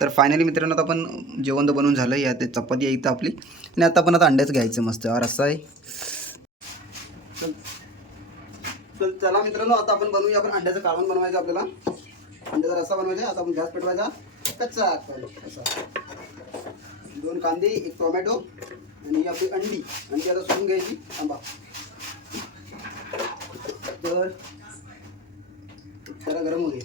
तर फायनली मित्रांनो आता आपण जेवण तर बनवून झालं. या ते चपाती आहे इथं आपली आणि आता आपण आता अंड्याचं घ्यायचं मस्त रस्सा आहे. तर चला मित्रांनो आता आपण बनवूया. आपण अंड्याचं कालवण बनवायचं आपल्याला. अंड्याचा रस्सा बनवायचा. आता आपण गॅस पेटवायचा कच्चा असा 2 कांदे 1 टोमॅटो आणि आपली अंडी आता सोडून घ्यायची थांबा. तर जरा गरम होऊ दे.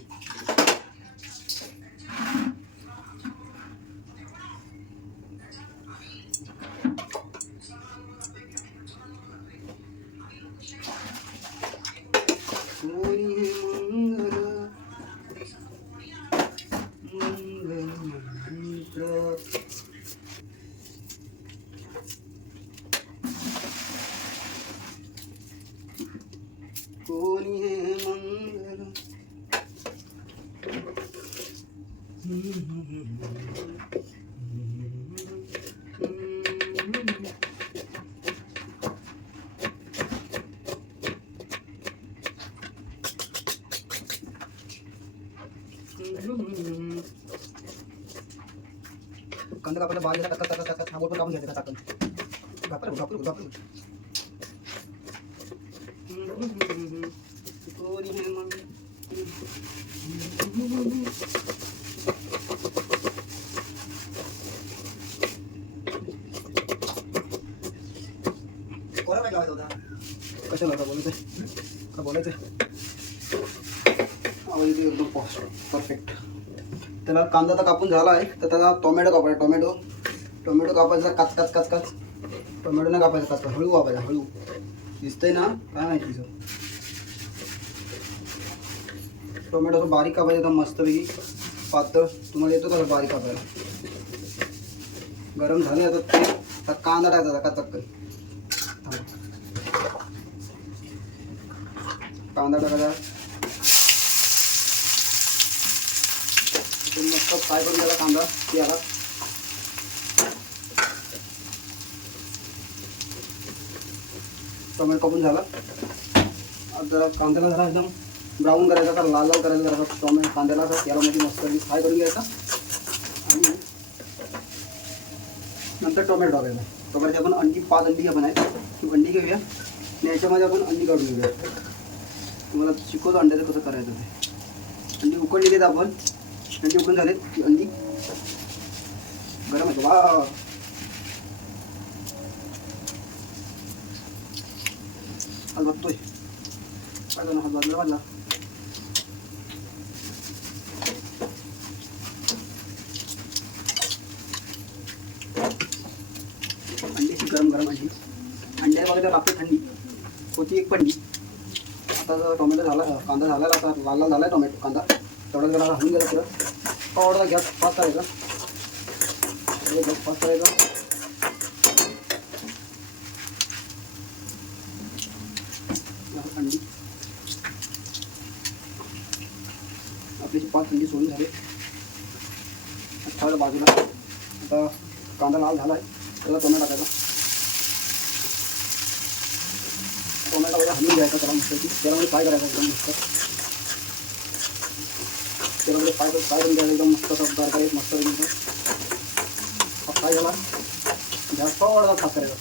कोणी हे मंगल कांदा कापायला बारीक टाकत हा बोट कापून घ्यायचा टाकून घापर घापर घापर कोणी हे मंगल कोणा काय लावायचा होता कशाला का बोलायचं का बोलायचं आवाज येते एकदम परफेक्ट. त्याला कांदा तर कापून झाला आहे. तर त्याला टोमॅटो कापायचा. टोमॅटो कापायचा काच काच काच काच. टोमॅटो नाही कापायचा काच हळू कापायचा हळू. दिसतंय ना काय माहिती सर. टोमॅटो बारीक कापायचा एकदम मस्तपैकी पातळ. तुम्हाला येतो का बारीक कापायला. गरम झाले आता ते आता कांदा टाकायचा का चक्कन कांदा टाकायचा. मस्त फ्राय करून द्यायला कांदा याला. टोमॅटो कापून झाला. आता कांद्याला जरा एकदम ब्राऊन करायचा का लाल लाल करायचा जरा टोमॅटो कांद्याला याला मध्ये मस्त फ्राय करून घ्यायचा आणि नंतर टोमॅटो टाकायचा. टोमॅटोची आपण अंडी 5 अंडी आपण आहेत ती अंडी घेऊया आणि याच्यामध्ये आपण अंडी काढून घेऊया. तुम्हाला शिकवतो अंड्याचं कसं करायचं ते. अंडी उकडलेली आहेत आपण. अंडी उकडून झालेत की अंडी गरम आहे. वा हात बघतोय काय झालं हात बाजूला वाजला. अंड्याची गरम गरम अंडी अंड्या बघायला लागते थंडी होती एक पंडी. आता टोमॅटो झाला कांदा झाला आता लाल लाल झाला आहे टोमॅटो कांदा. तेवढं जरा हलून गेला पुढं थोडा गॅस फास्ट करायचा. गॅस फास्ट करायचा. अंडी आपली 5 अंडी सोडून झाले. थोडं बाजूला आता कांदा लाल झाला आहे. त्याला टोमॅटो टाकायचा. टोमॅटो वगैरे हलवून घ्यायचा त्याला मस्त. त्याला फ्राय करायचा एकदम मस्त. त्याला फ्राय करून घ्यायचा एकदम मस्त तयार मस्त फ्राय झाला. गॅस थोडा फास्ट करायचा.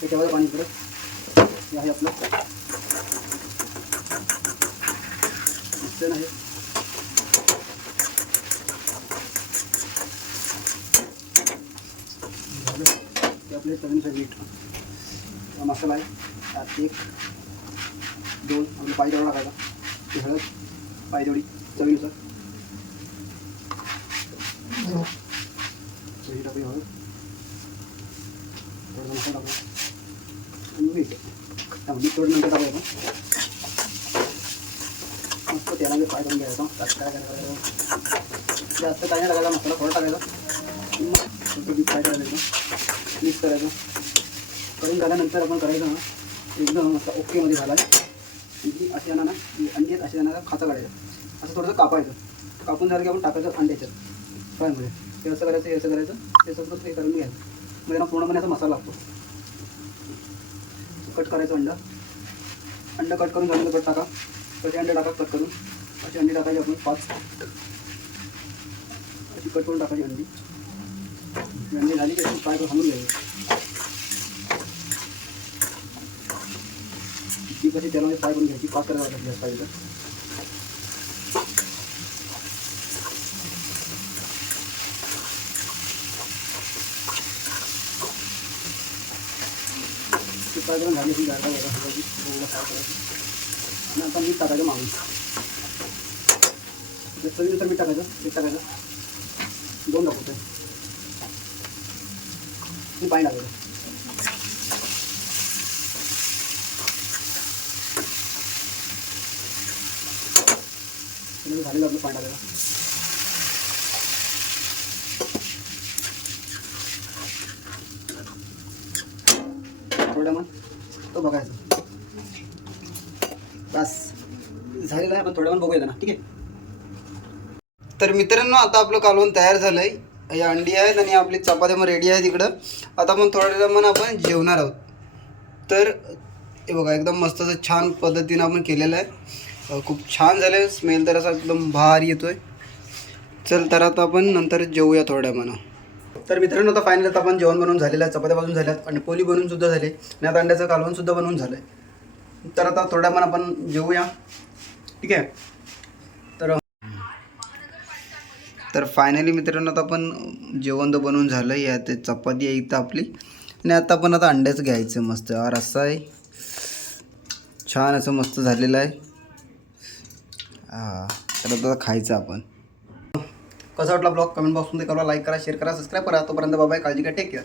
त्याच्यामध्ये पाणी इकडे हे आहे आपलं मिश्रण आहे. ते आपले चवीनुसार मीठ मसाला आहे. त्यात 1 2 आपली पाय तेवढा टाकायचा. ते हळद पाय तेवढी चवीनुसार टाकली हळद थोडं मसाला टाकायचा आणि मीठ मीठ थोडं नंतर टाकायचं. मस्त तेलामध्ये फ्राय करून घ्यायचा. त्यात काय करायचं जास्त काय नाही टाकायचा मसाला थोडा टाकायचा. मग फ्राय करायचं मिक्स करायचं. करून झाल्यानंतर आपण करायचं ना एकदम मस्त ओकेमध्ये झाला आहे. ही अशी आणा ना अंडी अशी आणा खाचा काढायचं असं थोडंसं कापायचं. कापून झालं की आपण टाकायचं अंड्याच्यात फ्रायमध्ये. हे असं करायचं हे असं करायचं हे सगळं हे करून घ्यायचं. मग त्यांना पूर्णपणे असा मसाला लागतो. कट करायचं अंडा अंडे कट करून झालं कट टाका. कसे अंडे टाका कट करून. अशी अंडी टाकायची आपण 5. अशी कट करून टाकायची अंडी. अंडी झाली की फ्राय करून घालून घ्यायची. ती कशी तेलामध्ये फ्राय करून घ्यायची. 5 करायला लागतात गॅस पाहिजे. फ्राय करून झाली की गाडा वगैरे फ्राय करायची. आणि आता मीठ टाकायचं मागून. चवीनुसार मीठ टाकायचं. मीठ टाकायचं 2 टाकतो आणि पाणी टाकायचं. झालेलं आपलं पाणी टाकायचं. थोडं मग तो बघायचं. बस झालेलं आहे. आपण थोड्या वेळ बघूया ना. ठीक आहे. तर मित्रांनो आता आपलं कालवण तयार झालं आहे. ही अंडी आहेत आणि आपली चपात्या मग रेडी आहे तिकडं. आता आपण थोड्या वेळ आपण जेवणार आहोत. तर हे बघा एकदम मस्त असं छान पद्धतीनं आपण केलेलं आहे. खूप छान झालं आहे. स्मेल तर असा एकदम भारी येतो आहे. चल तर आता आपण नंतर जेवूया थोड्या म्हणा. तर मित्रांनो आता फायनल आता आपण जेवण बनवून झालेलं आहे. चपात्या बनवून झाल्यात आणि पोळी बनवून सुद्धा झाली आणि आता अंड्याचं कालवण सुद्धा बनवून झालं आहे. तर आता थोड्या वेळानं आपण जेवूया. ठीक आहे. तर फायनली मित्रांनो आता आपण जेवण तर बनवून झालं आहे. ते चपाती आहे इथं आपली आणि आता आपण आता अंड्याचं घ्यायचं मस्त. रस्सा आहे छान असं मस्त झालेलं आहे. तर आता खायचं आपण. कसा वाटला ब्लॉग कमेंट बॉक्समध्ये करा. लाईक करा, शेअर करा, सबस्क्राईब करा. तोपर्यंत बाय. काळजी घ्या. Take care.